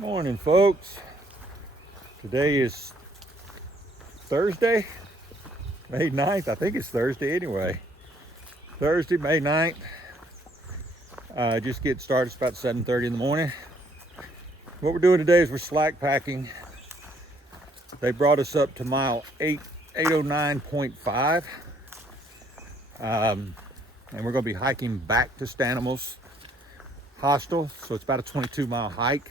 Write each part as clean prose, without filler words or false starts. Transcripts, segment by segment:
Morning, folks. Today is Thursday, May 9th. I think it's Thursday anyway. Thursday, May 9th. Just getting started. It's about 7:30 in the morning. What we're doing today is we're slack packing. They brought us up to mile 809.5. And we're going to be hiking back to Stanimals Hostel. So it's about a 22-mile hike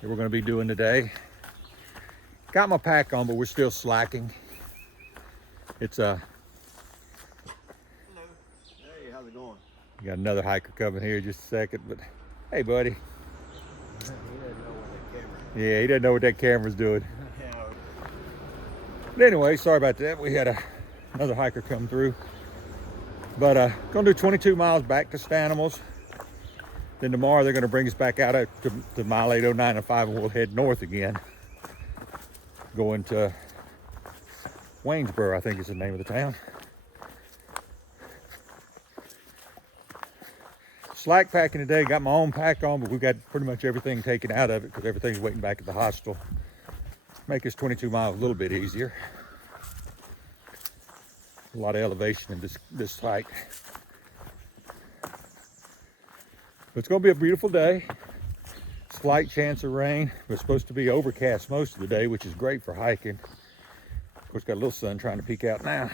that we're going to be doing today. Got my pack on, but we're still slacking. It's Hello. Hey, how's it going? got another hiker coming here in just a second, but hey, buddy. He doesn't know where that camera. Yeah, he doesn't know what that camera's doing. Yeah. But anyway, sorry about that. We had another hiker come through. But gonna do 22 miles back to Stanimals. Then tomorrow they're gonna bring us back out to mile 809.5 and we'll head north again. Going to Waynesboro, I think is the name of the town. Slack packing today, got my own pack on, but we've got pretty much everything taken out of it because everything's waiting back at the hostel. Make this 22 miles a little bit easier. A lot of elevation in this hike. But it's gonna be a beautiful day. Slight chance of rain. It's supposed to be overcast most of the day, which is great for hiking. Of course, got a little sun trying to peek out now.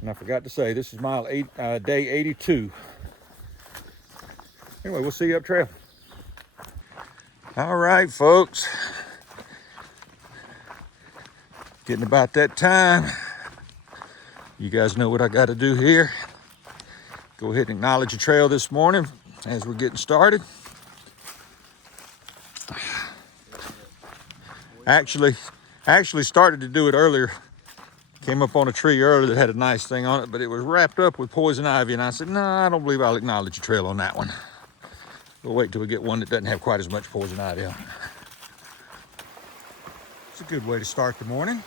And I forgot to say, this is day 82. Anyway, we'll see you up trail. All right, folks. Getting about that time. You guys know what I got to do here. Go ahead and acknowledge the trail this morning as we're getting started. Actually started to do it earlier. Came up on a tree earlier that had a nice thing on it, but it was wrapped up with poison ivy, and I said, no, I don't believe I'll acknowledge the trail on that one. We'll wait till we get one that doesn't have quite as much poison ivy on it. It's a good way to start the morning.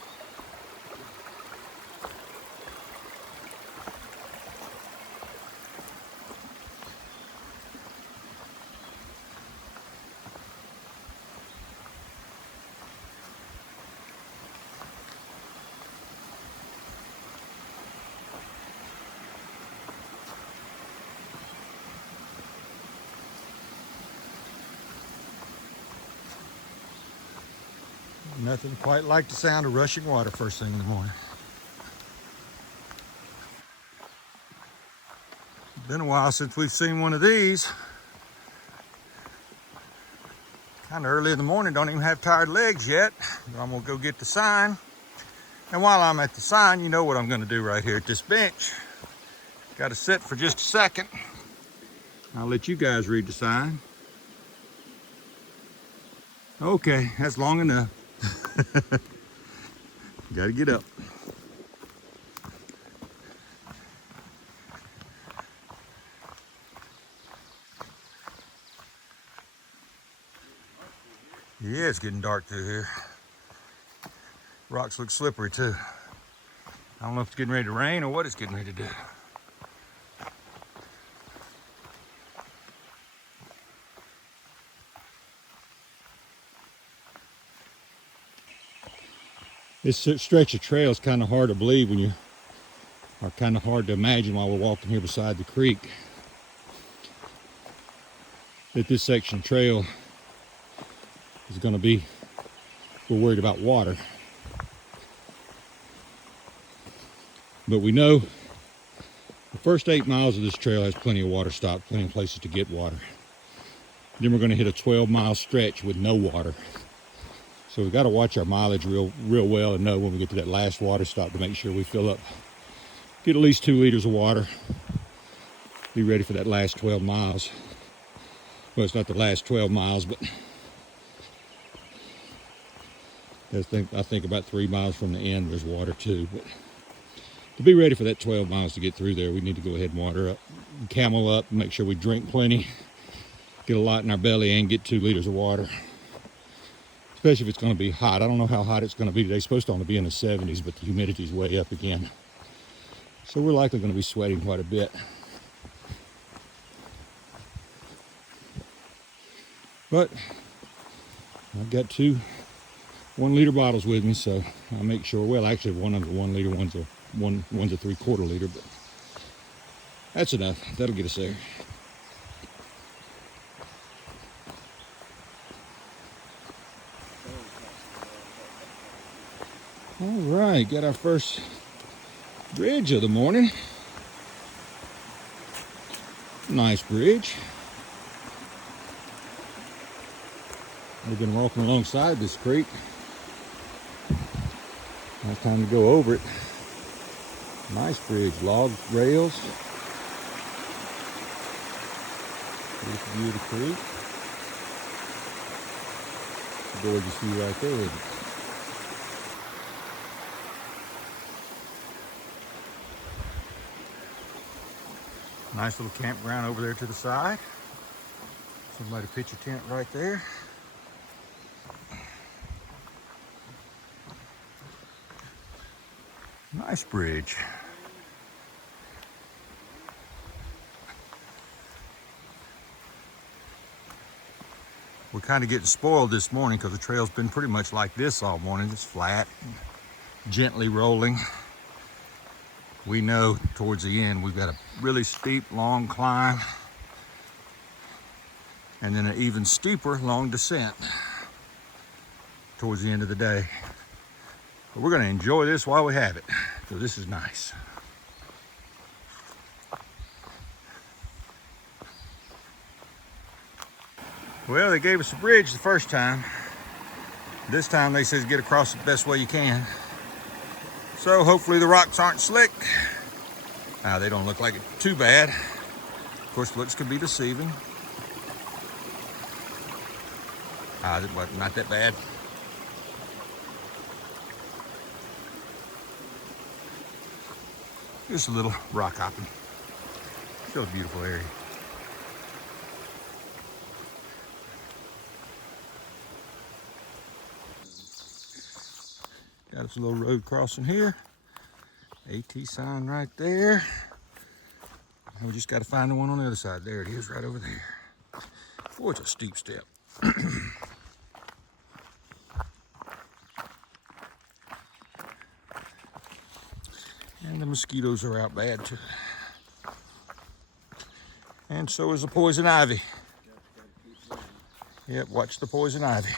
Nothing quite like the sound of rushing water first thing in the morning. Been a while since we've seen one of these. Kind of early in the morning, don't even have tired legs yet. But I'm gonna go get the sign. And while I'm at the sign, you know what I'm gonna do right here at this bench. Got to sit for just a second. I'll let you guys read the sign. Okay, that's long enough. Got to get up. Yeah, it's getting dark through here. Rocks look slippery too. I don't know if it's getting ready to rain or what it's getting ready to do. This stretch of trail is kind of hard to believe when you are kind of hard to imagine while we're walking here beside the creek. That this section of trail is going to be, we're worried about water. But we know the first 8 miles of this trail has plenty of water stops, plenty of places to get water. Then we're going to hit a 12-mile stretch with no water. So we've got to watch our mileage real well and know when we get to that last water stop to make sure we fill up. Get at least 2 liters of water. Be ready for that last 12 miles. Well, it's not the last 12 miles, but I think about 3 miles from the end there's water too. But to be ready for that 12 miles to get through there, we need to go ahead and water up, camel up, and make sure we drink plenty, get a lot in our belly, and get 2 liters of water. Especially if it's going to be hot. I don't know how hot it's going to be today. It's supposed to only be in the 70s, but the humidity's way up again. So we're likely going to be sweating quite a bit. But I've got 2 1-liter bottles with me, so I'll make sure. Well, actually, one of the 1 liter, one's a 3/4 liter, but that's enough. That'll get us there. All right, got our first bridge of the morning. Nice bridge. We've been walking alongside this creek. Now it's time to go over it. Nice bridge, log rails. Here's the view of the creek. Gorgeous view right there, isn't it? Nice little campground over there to the side. Somebody pitch a tent right there. Nice bridge. We're kind of getting spoiled this morning because the trail's been pretty much like this all morning. Just flat, gently rolling. We know towards the end we've got a really steep, long climb and then an even steeper, long descent towards the end of the day. But we're going to enjoy this while we have it, so this is nice. Well, they gave us a bridge the first time. This time they says get across the best way you can. So hopefully the rocks aren't slick. They don't look like it too bad. Of course, looks could be deceiving. Not that bad. Just a little rock hopping. Still a beautiful area. Got us a little road crossing here. AT sign right there. And we just got to find the one on the other side. There it is, right over there. Boy, it's a steep step. And the mosquitoes are out bad too. And so is the poison ivy. Yep, watch the poison ivy.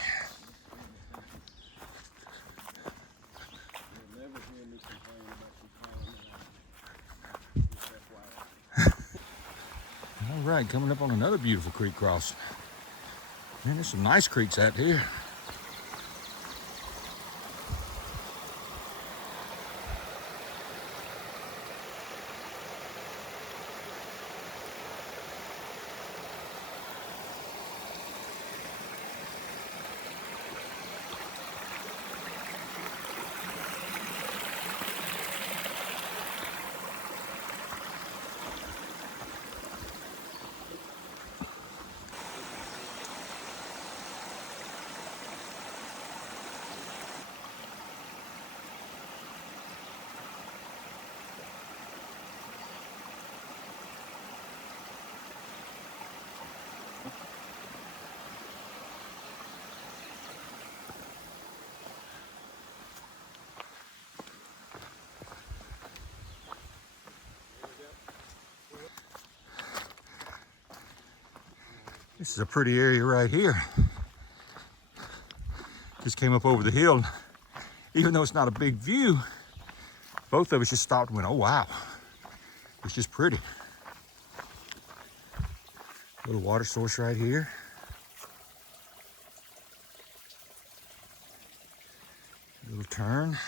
All right, coming up on another beautiful creek crossing. Man, there's some nice creeks out here. This is a pretty area right here. Just came up over the hill. Even though it's not a big view, both of us just stopped and went, oh wow. It's just pretty. Little water source right here. Little turn.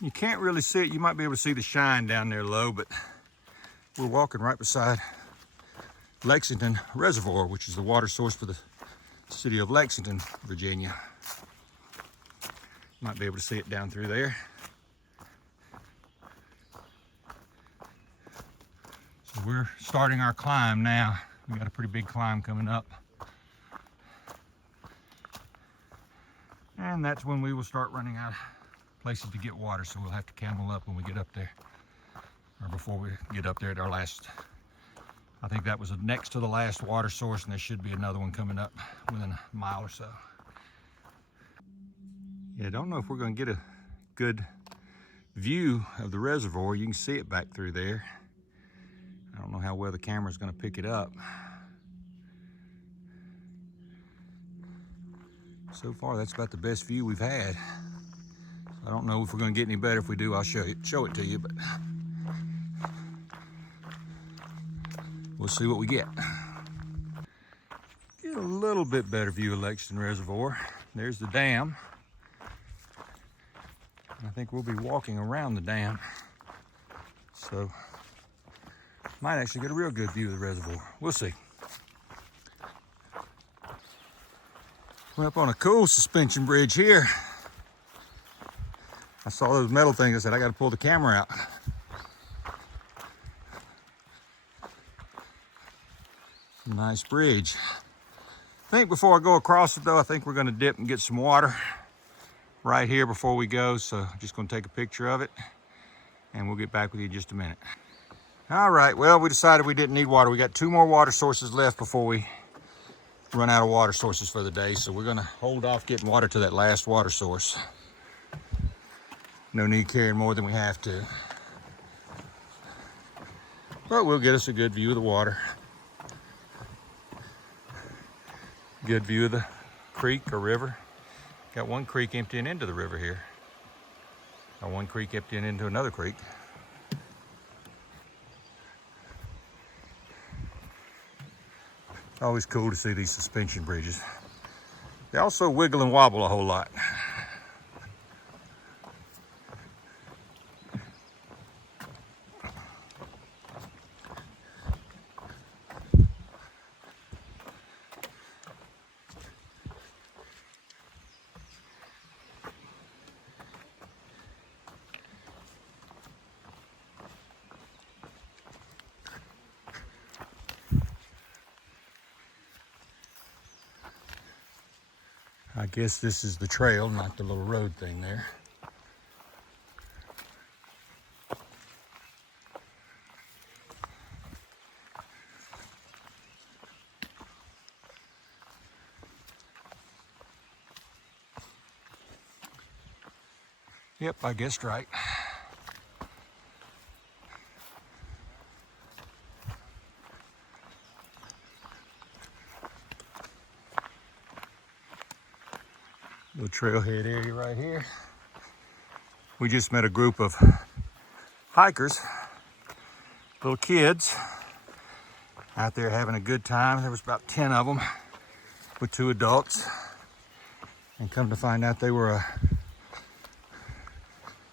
You can't really see it. You might be able to see the shine down there low, but we're walking right beside Lexington Reservoir, which is the water source for the city of Lexington, Virginia. Might be able to see it down through there. So we're starting our climb now. We got a pretty big climb coming up. And that's when we will start running out of places to get water, so we'll have to camel up when we get up there, or before we get up there at our last, I think that was next to the last water source, and there should be another one coming up within a mile or so. Yeah, I don't know if we're going to get a good view of the reservoir. You can see it back through there. I don't know how well the camera's going to pick it up. So far, that's about the best view we've had. I don't know if we're going to get any better. If we do, I'll show it to you, but we'll see what we get. Get a little bit better view of Lexington Reservoir. There's the dam. I think we'll be walking around the dam, so might actually get a real good view of the reservoir. We'll see. We're up on a cool suspension bridge here. I saw those metal things. I said, I got to pull the camera out. Nice bridge. I think before I go across it though, I think we're going to dip and get some water right here before we go. So I'm just going to take a picture of it and we'll get back with you in just a minute. All right, well, we decided we didn't need water. We got 2 more water sources left before we run out of water sources for the day. So we're going to hold off getting water to that last water source. No need carrying more than we have to. But we'll get us a good view of the water. Good view of the creek or river. Got one creek emptying into the river here. Got one creek emptying into another creek. Always cool to see these suspension bridges. They also wiggle and wobble a whole lot. I guess this is the trail, not the little road thing there. Yep, I guessed right. Little trailhead area right here. We just met a group of hikers, little kids, out there having a good time. There was about 10 of them with 2 adults. And come to find out they were a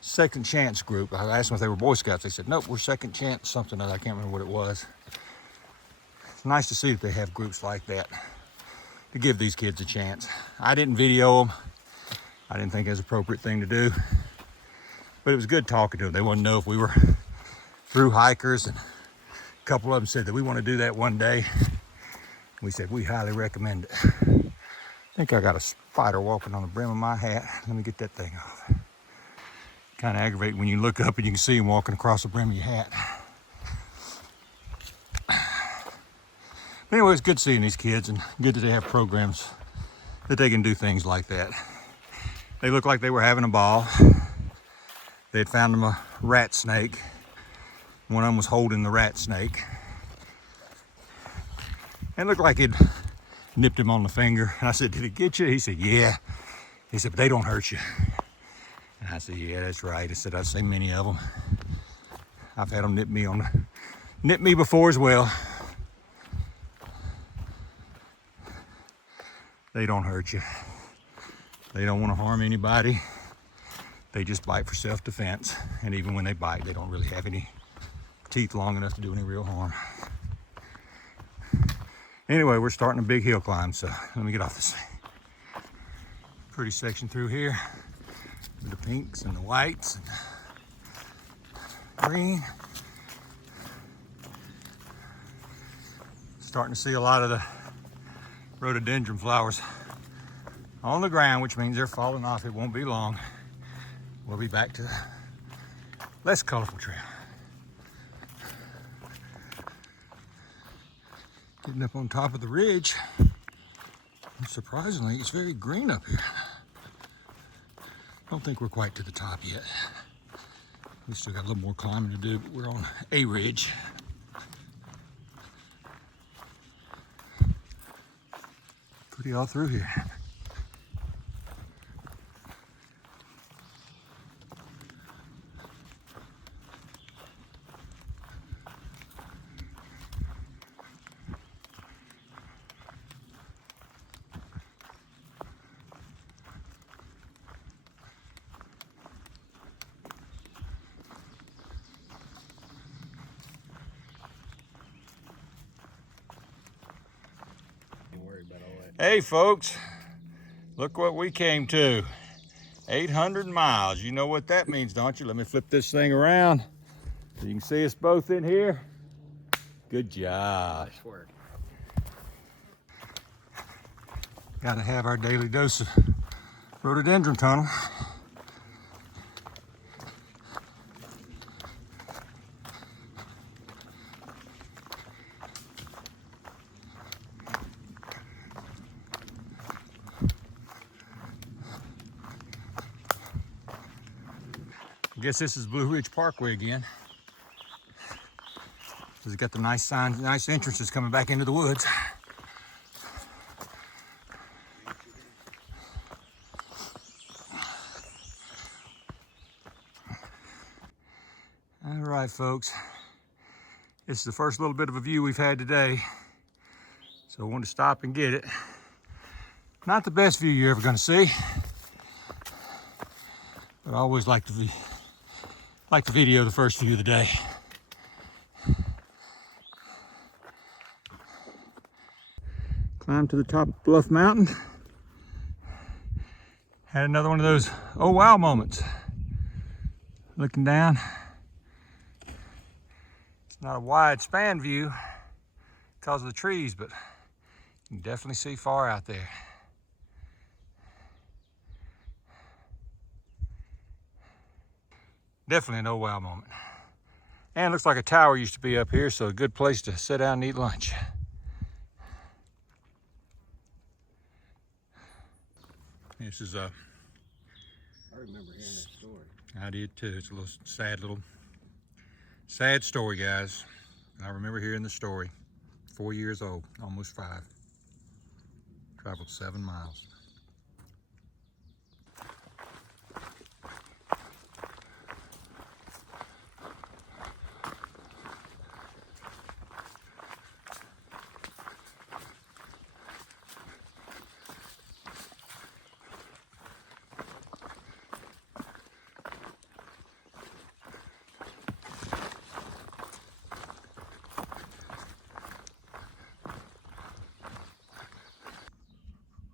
second chance group. I asked them if they were Boy Scouts. They said, nope, we're second chance something. I can't remember what it was. It's nice to see that they have groups like that to give these kids a chance. I didn't video them. I didn't think it was an appropriate thing to do. But it was good talking to them. They wanted to know if we were through hikers. And a couple of them said that we want to do that one day. We said, we highly recommend it. I think I got a spider walking on the brim of my hat. Let me get that thing off. Kind of aggravating when you look up and you can see him walking across the brim of your hat. But anyway, it's good seeing these kids and good that they have programs that they can do things like that. They looked like they were having a ball. They had found them a rat snake. One of them was holding the rat snake. It looked like it nipped him on the finger. And I said, did it get you? He said, yeah. He said, but they don't hurt you. And I said, yeah, that's right. I said, I've seen many of them. I've had them nip me before as well. They don't hurt you. They don't want to harm anybody. They just bite for self-defense. And even when they bite, they don't really have any teeth long enough to do any real harm. Anyway, we're starting a big hill climb, so let me get off this thing. Pretty section through here with the pinks and the whites and green. Starting to see a lot of the rhododendron flowers on the ground, which means they're falling off. It won't be long. We'll be back to the less colorful trail. Getting up on top of the ridge. And surprisingly, it's very green up here. Don't think we're quite to the top yet. We still got a little more climbing to do, but we're on a ridge. Pretty all through here. Hey folks, look what we came to. 800 miles. You know what that means, don't you? Let me flip this thing around so you can see us both in here. Good job. Nice work. Gotta have our daily dose of rhododendron tunnel. I guess this is Blue Ridge Parkway again. It's got the nice signs, nice entrances coming back into the woods. All right, folks. This is the first little bit of a view we've had today. So I wanted to stop and get it. Not the best view you're ever gonna see, but I always like to video the first view of the day. Climbed to the top of Bluff Mountain. Had another one of those oh wow moments. Looking down. It's not a wide span view because of the trees, but you can definitely see far out there. Definitely an oh wow moment. And looks like a tower used to be up here, so a good place to sit down and eat lunch. This is I remember hearing that story. I did too. It's a sad story, guys. I remember hearing the story. 4 years old, almost 5. Traveled 7 miles.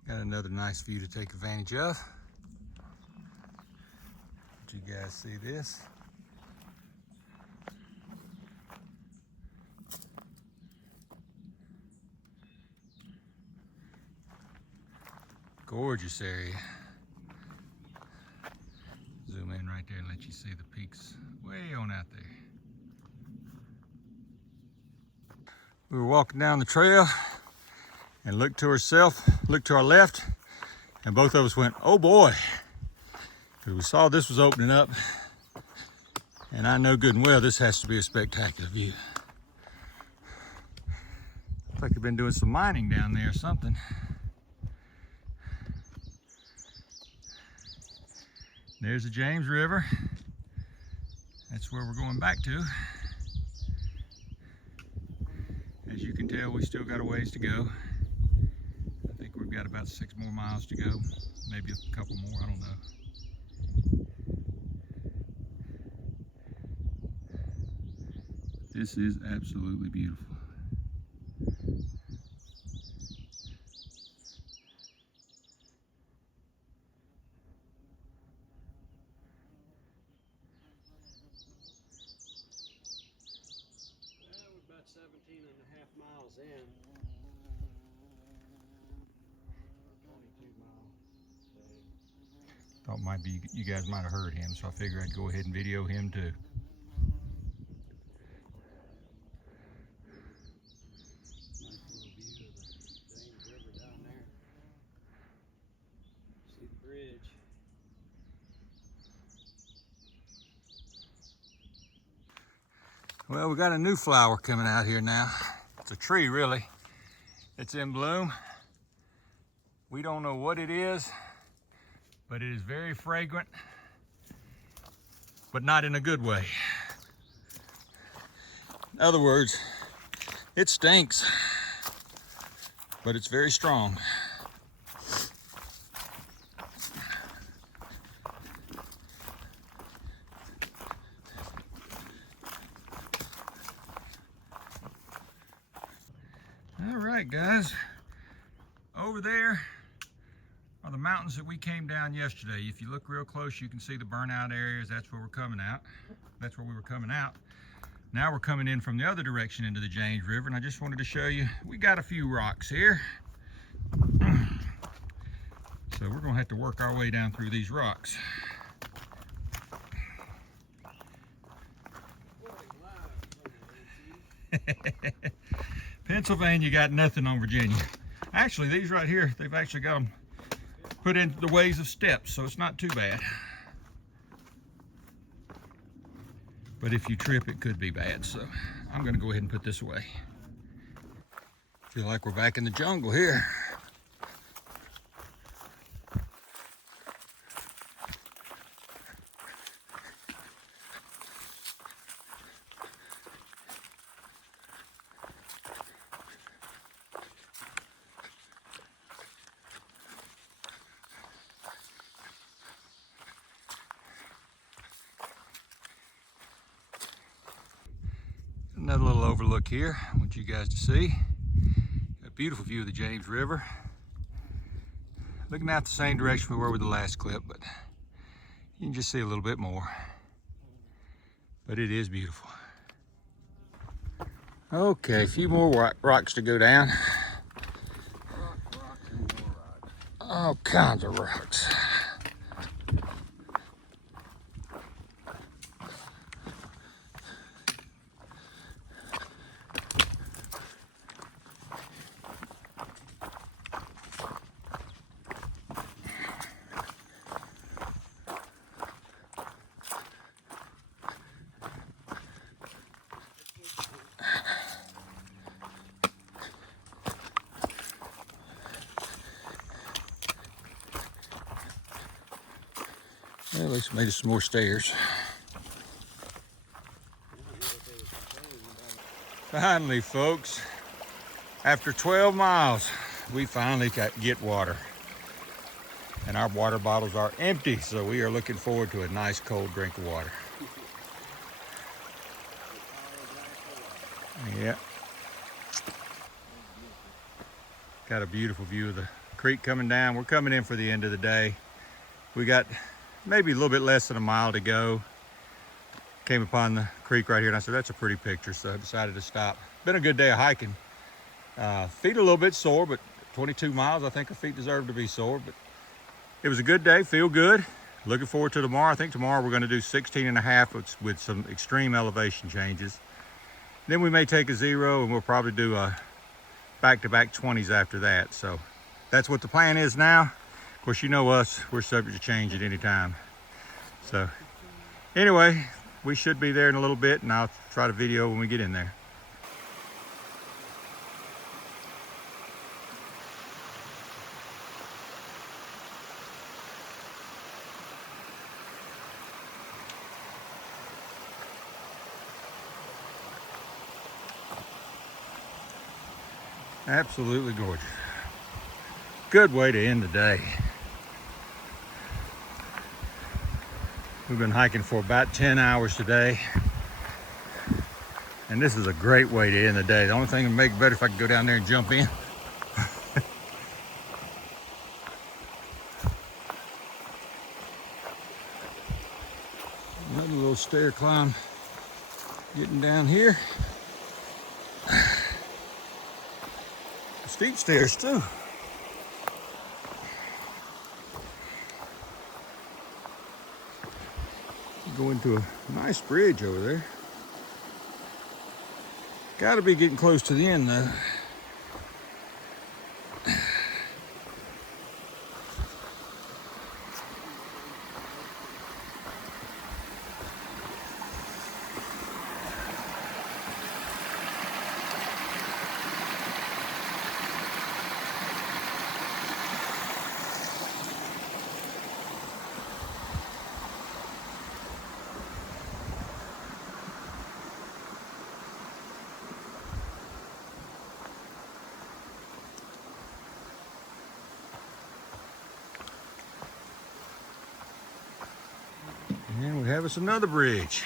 Got another nice view to take advantage of. Did you guys see this? Gorgeous area. Zoom in right there and let you see the peaks way on out there. We were walking down the trail and looked to our left, and both of us went, oh boy. Because we saw this was opening up, and I know good and well this has to be a spectacular view. Looks like they've been doing some mining down there or something. There's the James River. That's where we're going back to. As you can tell, we still got a ways to go. I think we've got about 6 more miles to go, maybe a couple more, I don't know. This is absolutely beautiful. We're about 17 and a half miles in. 22 miles. Thought might be you guys might have heard him, so I figured I'd go ahead and video him too. Nice little view of the James River down there. See the bridge. Well, we got a new flower coming out here now. It's a tree, really. It's in bloom. We don't know what it is, but it is very fragrant, but not in a good way. In other words, it stinks, but it's very strong. All right, guys, over there are the mountains that we came down yesterday. If you look real close, you can see the burnout areas. That's where we're coming out. That's where we were coming out. Now we're coming in from the other direction into the James River, and I just wanted to show you, we got a few rocks here. So we're gonna have to work our way down through these rocks. Pennsylvania got nothing on Virginia. Actually, these right here, they've actually got them put into the ways of steps, so it's not too bad. But if you trip, it could be bad, so I'm gonna go ahead and put this away. Feel like we're back in the jungle here. Another little overlook here. I want you guys to see. Got a beautiful view of the James River. Looking out the same direction we were with the last clip, but you can just see a little bit more. But it is beautiful. Okay, a few more rocks to go down. All kinds of rocks. Well, at least made us some more stairs. Finally, folks, after 12 miles, we finally get water. And our water bottles are empty, so we are looking forward to a nice cold drink of water. Yeah. Got a beautiful view of the creek coming down. We're coming in for the end of the day. We got maybe a little bit less than a mile to go. Came upon the creek right here and I said, that's a pretty picture, so I decided to stop. Been a good day of hiking. Feet a little bit sore, but 22 miles, I think our feet deserve to be sore, but it was a good day, feel good. Looking forward to tomorrow. I think tomorrow we're gonna do 16.5 with some extreme elevation changes. Then we may take a 0 and we'll probably do a back-to-back 20s after that. So that's what the plan is now. Of course, you know us, we're subject to change at any time. So anyway, we should be there in a little bit and I'll try to video when we get in there. Absolutely gorgeous. Good way to end the day. We've been hiking for about 10 hours today. And this is a great way to end the day. The only thing that would make it better if I could go down there and jump in. Another little stair climb getting down here. Steep stairs too. Going to a nice bridge over there. Got to be getting close to the end though. And we have us another bridge.